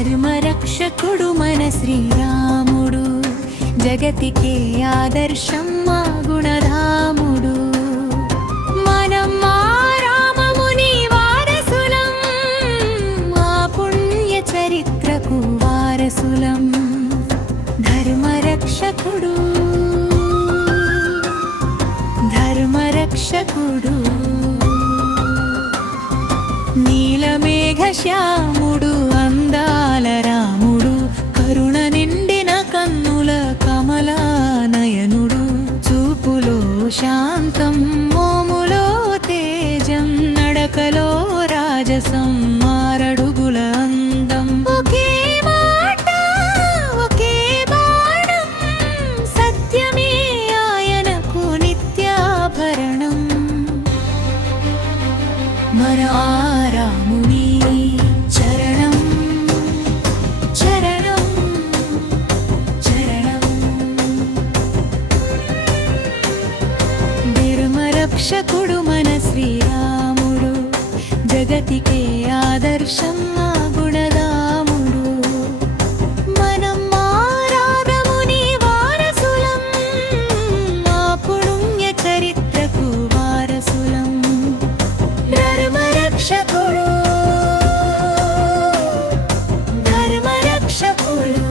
ధర్మరక్షకుడు మన శ్రీరాముడు, జగతికే ఆదర్శం మా గుణధాముడు. మనం మా రామముని వారసులం, మా పుణ్య చరిత్రకు వారసులం. ధర్మరక్షకుడు ధర్మరక్షకుడు నీలమేఘ శ్యాముడు, అందాల రాముడు, కరుణ నిండిన కన్నుల కమలానయనుడు. చూపులో శాంతం, మోములో తేజం, నడకలో రాజసం, మారడుగుల అందం. ఒకే మాట ఒకే బాణం, సత్యమే ఆయనకు నిత్యాభరణం. మన రాముని చరణం చరణం చరణం. ధర్మరక్షకుడు మన శ్రీరాముడు, జగతికే ఆదర్శం మా గుణధాముడు. మనం మా రామముని వారసులం, మా పుణ్య చరిత్రకు వారసులం. ధర్మరక్షకుడు ధర్మరక్షకుడు.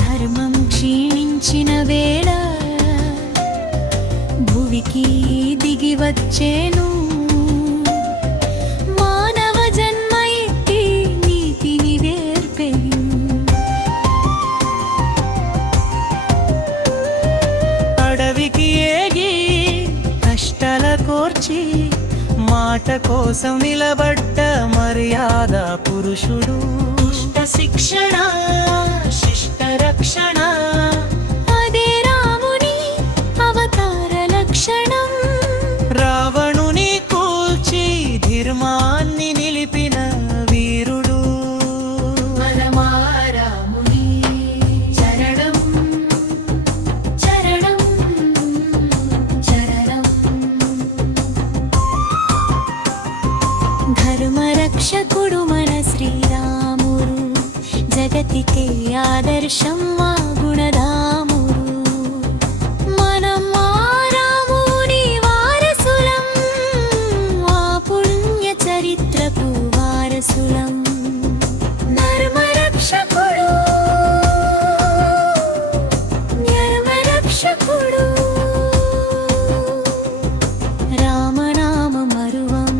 ధర్మం క్షీణించిన వేళ భువికి దిగి వచ్చేను, మానవ జన్మ ఎత్తి నీతిని నేర్పెను. అడవికి ఏగి కష్టాల కోర్చి, మాట కోసం నిలబడ్డ మర్యాద పురుషుడు. దుష్ట శిక్షణ, శిష్ట రక్షణ, అదే రాముని అవతార లక్షణం. రావణుని కూల్చి ధర్మాన్ని నిలిపిన వీరుడు. మనమా రాముని చరణం చరణం చరణం. ధర్మరక్షకుడు మన శ్రీరాముడు, జగతికే ఆదర్శం మా గుణధాముడు. మనం మా రాముని వారసులం, మా పుణ్య చరిత్రకు వారసులం. ధర్మరక్షకుడు ధర్మరక్షకుడు. రామనామ మరువం,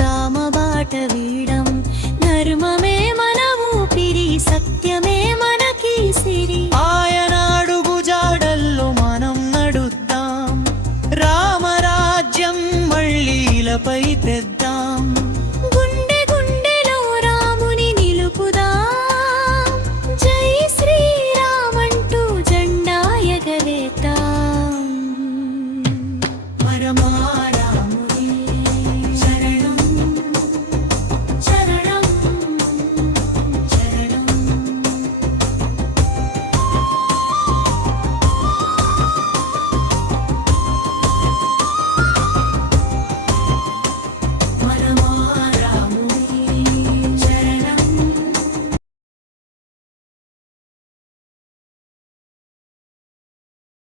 రామ బాట వీడం, ధర్మమే మన ఊపిరి, సత్యమే మనకి సిరి. ఆయన అడుగు జాడల్లో మనం నడుద్దాం, రామరాజ్యం మళ్ళీలపై తెద్దాం.